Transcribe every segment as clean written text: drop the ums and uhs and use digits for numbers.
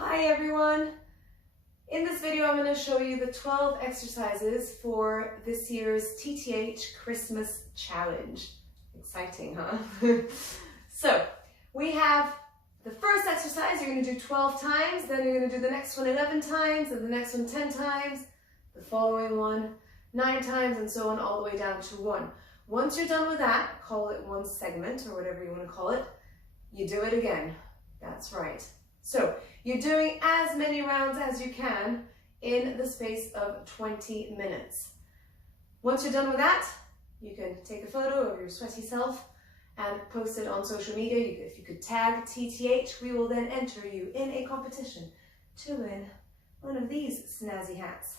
Hi everyone! In this video I'm going to show you the 12 exercises for this year's TTH Christmas Challenge. Exciting, huh? So, we have the first exercise you're going to do 12 times, then you're going to do the next one 11 times, and the next one 10 times, the following one 9 times, and so on all the way down to 1. Once you're done with that, call it one segment or whatever you want to call it, you do it again. That's right. So, you're doing as many rounds as you can in the space of 20 minutes. Once you're done with that, you can take a photo of your sweaty self and post it on social media. If you could tag TTH, we will then enter you in a competition to win one of these snazzy hats.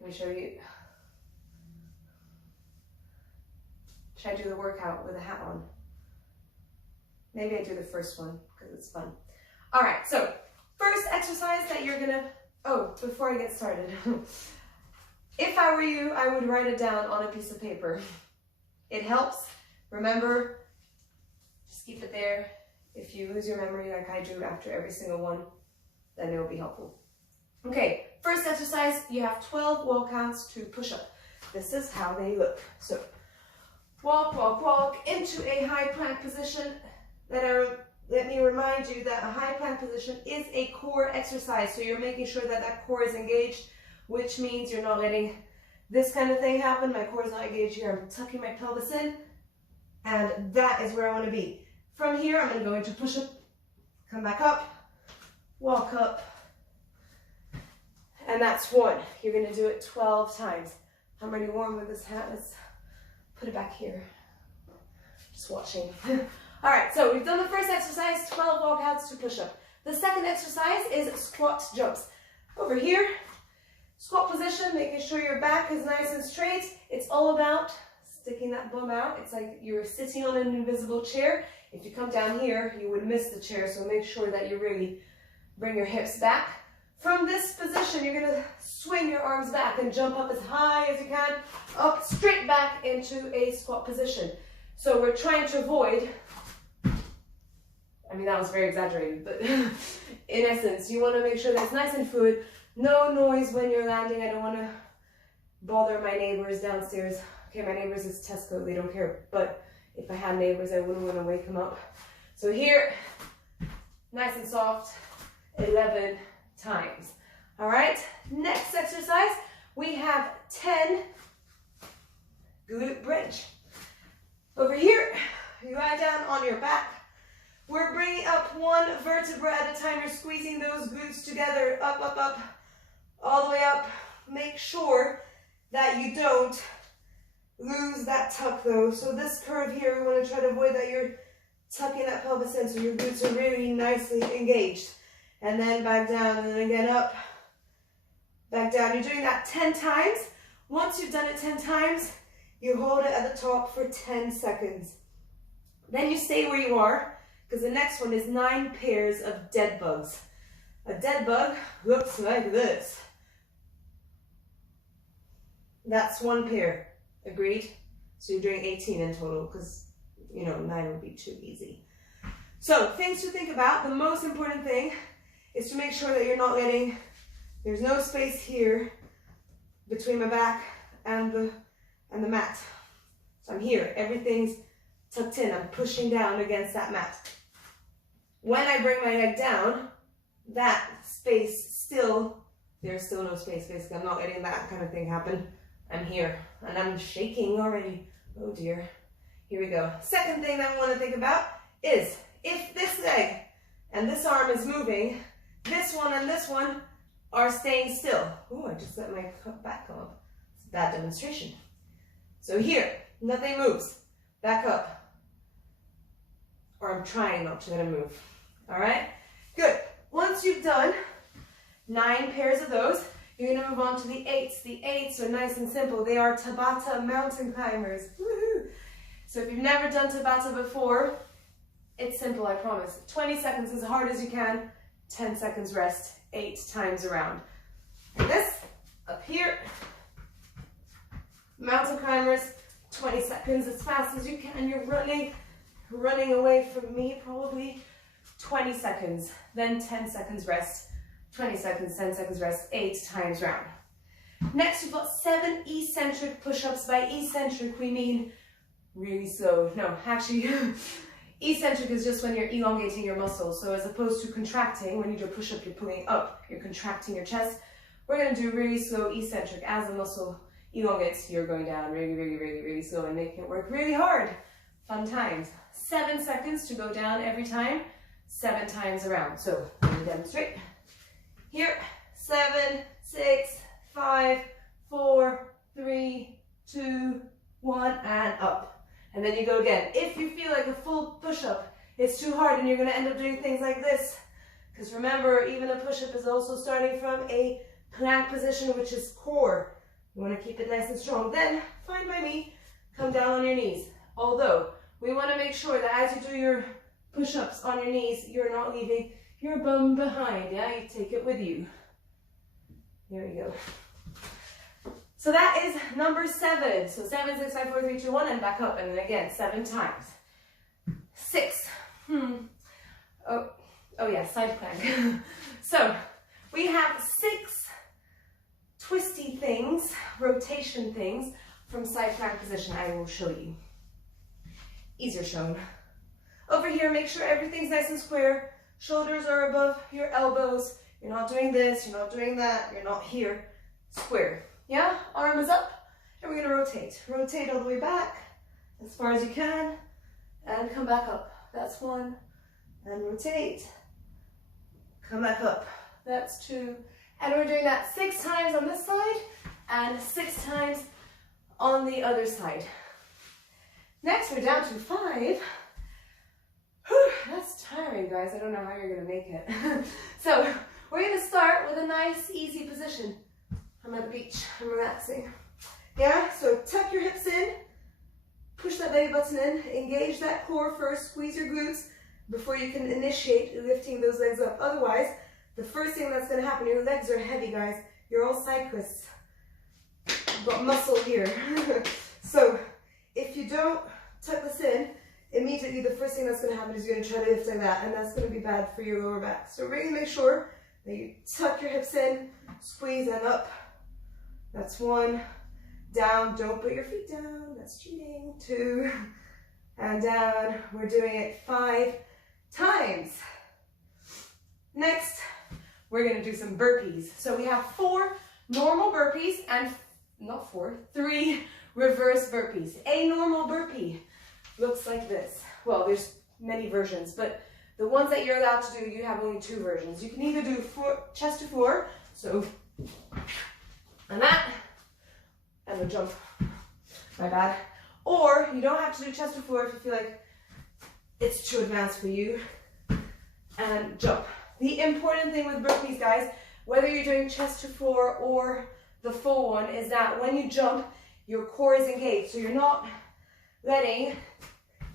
Let me show you. Should I do the workout with a hat on? Maybe I do the first one because it's fun. All right, so first exercise that you're gonna, before I get started, if I were you, I would write it down on a piece of paper. It helps. Remember, just keep it there. If you lose your memory like I do after every single one, then it will be helpful. Okay, first exercise, you have 12 walkouts to push up. This is how they look. So, walk, walk, walk into a high plank position. Let me remind you that a high plank position is a core exercise. So you're making sure that that core is engaged, which means you're not letting this kind of thing happen. My core is not engaged here. I'm tucking my pelvis in, and that is where I want to be. From here, I'm going to go into push-up, come back up, walk up, and that's 1. You're going to do it 12 times. I'm already warm with this hat. Let's put it back here. Just watching. All right, so we've done the first exercise, 12 walkouts to push up. The second exercise is squat jumps. Over here, squat position, making sure your back is nice and straight. It's all about sticking that bum out. It's like you're sitting on an invisible chair. If you come down here, you would miss the chair, so make sure that you really bring your hips back. From this position, you're gonna swing your arms back and jump up as high as you can, up straight back into a squat position. So we're trying to avoid, I mean, that was very exaggerated, but in essence, you want to make sure that it's nice and fluid, no noise when you're landing. I don't want to bother my neighbors downstairs. Okay, my neighbors is Tesco, they don't care, but if I had neighbors, I wouldn't want to wake them up. So here, nice and soft, 11 times. All right, next exercise, we have 10 glute bridge. Over here, you lie down on your back. We're bringing up one vertebra at a time. You're squeezing those glutes together, up, up, up, all the way up. Make sure that you don't lose that tuck though. So this curve here, we want to try to avoid that you're tucking that pelvis in so your glutes are really nicely engaged. And then back down, and then again up, back down. You're doing that 10 times. Once you've done it 10 times, you hold it at the top for 10 seconds. Then you stay where you are, because the next one is 9 pairs of dead bugs. A dead bug looks like this. That's 1 pair. Agreed? So you're doing 18 in total, because, 9 would be too easy. So, things to think about. The most important thing is to make sure that you're not letting, there's no space here between my back and the mat. So I'm here, everything's tucked in, I'm pushing down against that mat. When I bring my leg down, that space there's still no space, basically. I'm not letting that kind of thing happen. I'm here, and I'm shaking already. Oh dear. Here we go. Second thing that we want to think about is, if this leg and this arm is moving, this one and this one are staying still. Oh, I just let my back come up. It's a bad demonstration. So here, nothing moves. Back up. Or I'm trying not to let it move. All right? Good. Once you've done 9 pairs of those, you're going to move on to the 8s. The 8s are nice and simple. They are Tabata mountain climbers. Woohoo! So if you've never done Tabata before, it's simple, I promise. 20 seconds as hard as you can, 10 seconds rest, 8 times around. And this, up here, mountain climbers, 20 seconds as fast as you can. You're running away from me, probably 20 seconds, then 10 seconds rest, 20 seconds, 10 seconds rest, 8 times round. Next, we've got 7 eccentric push-ups. By eccentric, we mean really slow. No, actually, eccentric is just when you're elongating your muscles. So as opposed to contracting, when you do a push-up, you're pulling up, you're contracting your chest. We're going to do really slow eccentric. As the muscle elongates, you're going down really, really, really, really slow and making it work really hard. Fun times. 7 seconds to go down every time, 7 times around. So let me demonstrate. Here, 7, 6, 5, 4, 3, 2, 1, and up. And then you go again. If you feel like a full push-up, it's too hard and you're going to end up doing things like this. Because remember, even a push-up is also starting from a plank position, which is core. You want to keep it nice and strong. Then, fine by me, come down on your knees. Although, we want to make sure that as you do your push-ups on your knees, you're not leaving your bum behind. Yeah, you take it with you. There you go. So that is number 7. So 7, 6, 5, 4, 3, 2, 1, and back up. And then again, 7 times. 6. Oh yeah, side plank. So we have 6 twisty things, rotation things from side plank position. I will show you. Easier shown. Over here, make sure everything's nice and square. Shoulders are above your elbows. You're not doing this, you're not doing that, you're not here. Square. Yeah? Arm is up, and we're going to rotate. Rotate all the way back as far as you can, and come back up. That's 1. And rotate. Come back up. That's 2. And we're doing that 6 times on this side, and 6 times on the other side. Next, we're down to 5. Whew, that's tiring, guys. I don't know how you're going to make it. So, we're going to start with a nice, easy position. I'm at the beach. I'm relaxing. Yeah? So, tuck your hips in. Push that belly button in. Engage that core first. Squeeze your glutes before you can initiate lifting those legs up. Otherwise, the first thing that's going to happen, your legs are heavy, guys. You're all cyclists. You've got muscle here. So, if you don't tuck this in, immediately the first thing that's going to happen is you're going to try to lift like that, and that's going to be bad for your lower back. So really make sure that you tuck your hips in, squeeze and up. That's 1. Down, don't put your feet down, that's cheating. 2, and down. We're doing it 5 times. Next, we're going to do some burpees. So we have 4 normal burpees and, not 4, 3 reverse burpees. A normal burpee looks like this. Well, there's many versions, but the ones that you're allowed to do, you have only 2 versions. You can either do chest to floor, so, and that, and a jump, my bad. Or you don't have to do chest to floor if you feel like it's too advanced for you, and jump. The important thing with burpees, guys, whether you're doing chest to floor or the full one, is that when you jump, your core is engaged, so you're not letting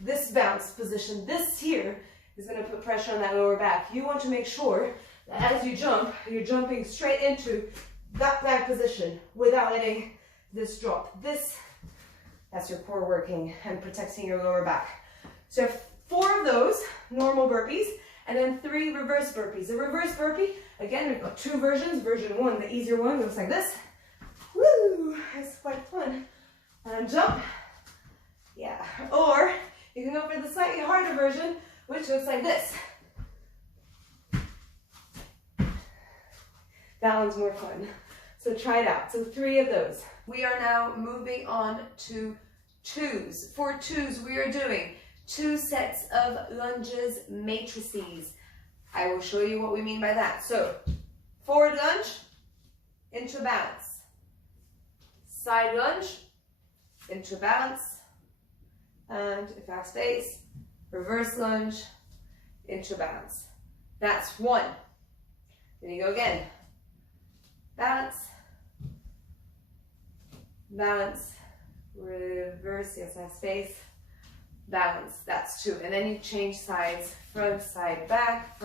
this bounce position. This here is going to put pressure on that lower back. You want to make sure that as you jump, you're jumping straight into that plank position without letting this drop. That's your core working and protecting your lower back. So 4 of those normal burpees, and then 3 reverse burpees. A reverse burpee, again, we've got 2 versions. Version 1, the easier one, looks like this. Woo! It's quite fun. And jump. Yeah. Or you can go for the slightly harder version, which looks like this. That one's more fun. So try it out. So 3 of those. We are now moving on to 2s. For 2s, we are doing 2 sets of lunges matrices. I will show you what we mean by that. So, forward lunge, into balance. Side lunge, into balance. And if I have space, reverse lunge, into balance. That's 1. Then you go again. Balance, balance, reverse, yes, I have space, balance, that's 2. And then you change sides, front, side, back,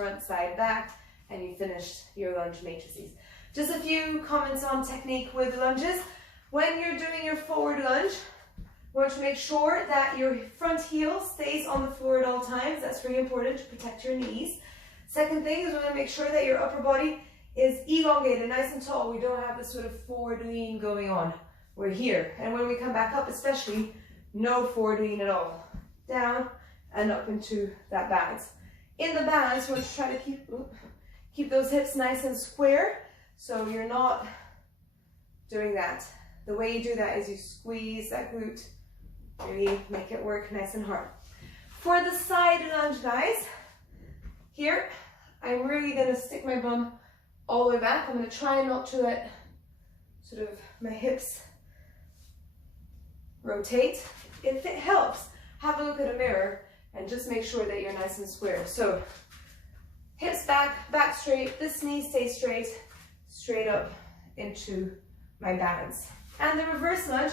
and you finish your lunge matrices. Just a few comments on technique with lunges. When you're doing your forward lunge, you want to make sure that your front heel stays on the floor at all times. That's really important to protect your knees. Second thing is we want to make sure that your upper body is elongated, nice and tall. We don't have this sort of forward lean going on. We're here. And when we come back up, especially, no forward lean at all. Down and up into that balance. In the balance, we're going to try to keep those hips nice and square, so you're not doing that. The way you do that is you squeeze that glute, really make it work nice and hard. For the side lunge, guys, here, I'm really going to stick my bum all the way back. I'm going to try not to let sort of my hips rotate. If it helps, have a look at a mirror and just make sure that you're nice and square. So hips back, back straight, this knee stays straight, straight up into my balance. And the reverse lunge,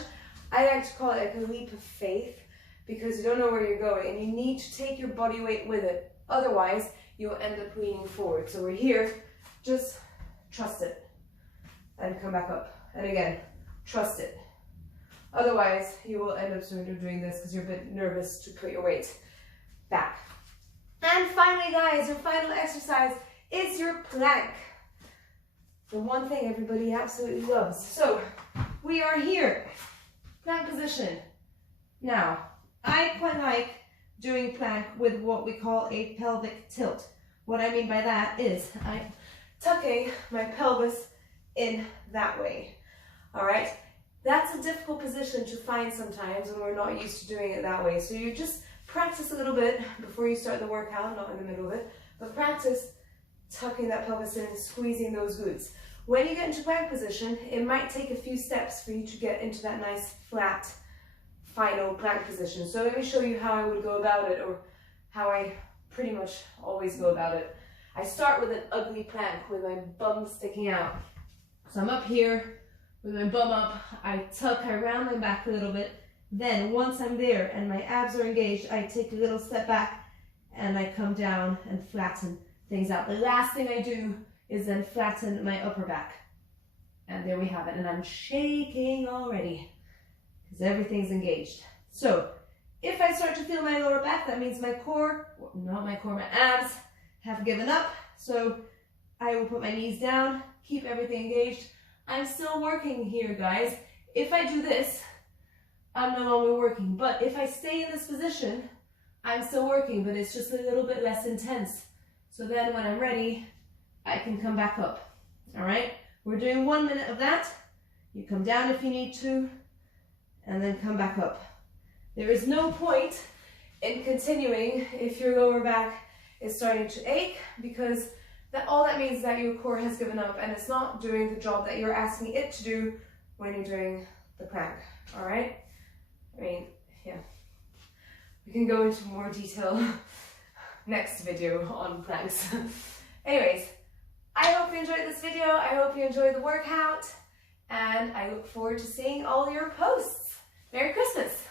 I like to call it like a leap of faith, because you don't know where you're going and you need to take your body weight with it. Otherwise, you'll end up leaning forward. So we're here, just trust it and come back up. And again, trust it. Otherwise, you will end up sort of doing this because you're a bit nervous to put your weight back. And finally, guys, your final exercise is your plank. The one thing everybody absolutely loves. So we are here, plank position. Now, I quite like doing plank with what we call a pelvic tilt. What I mean by that is I'm tucking my pelvis in that way. All right, that's a difficult position to find sometimes when we're not used to doing it that way. So you just practice a little bit before you start the workout, not in the middle of it, but practice tucking that pelvis in and squeezing those glutes. When you get into plank position, it might take a few steps for you to get into that nice flat final plank position. So let me show you how I would go about it, or how I pretty much always go about it. I start with an ugly plank with my bum sticking out. So I'm up here with my bum up, I tuck, I round my back a little bit. Then once I'm there and my abs are engaged, I take a little step back and I come down and flatten things out. The last thing I do is then flatten my upper back. And there we have it. And I'm shaking already because everything's engaged. So if I start to feel my lower back, that means my core, not my core, my abs have given up. So I will put my knees down, keep everything engaged. I'm still working here, guys. If I do this, I'm no longer working. But if I stay in this position, I'm still working, but it's just a little bit less intense. So then when I'm ready, I can come back up. All right? We're doing 1 minute of that. You come down if you need to, and then come back up. There is no point in continuing if your lower back is starting to ache, because all that means is that your core has given up and it's not doing the job that you're asking it to do when you're doing the plank. All right? I mean, yeah. We can go into more detail next video on planks. Anyways, I hope you enjoyed this video. I hope you enjoyed the workout, and I look forward to seeing all your posts. Merry Christmas!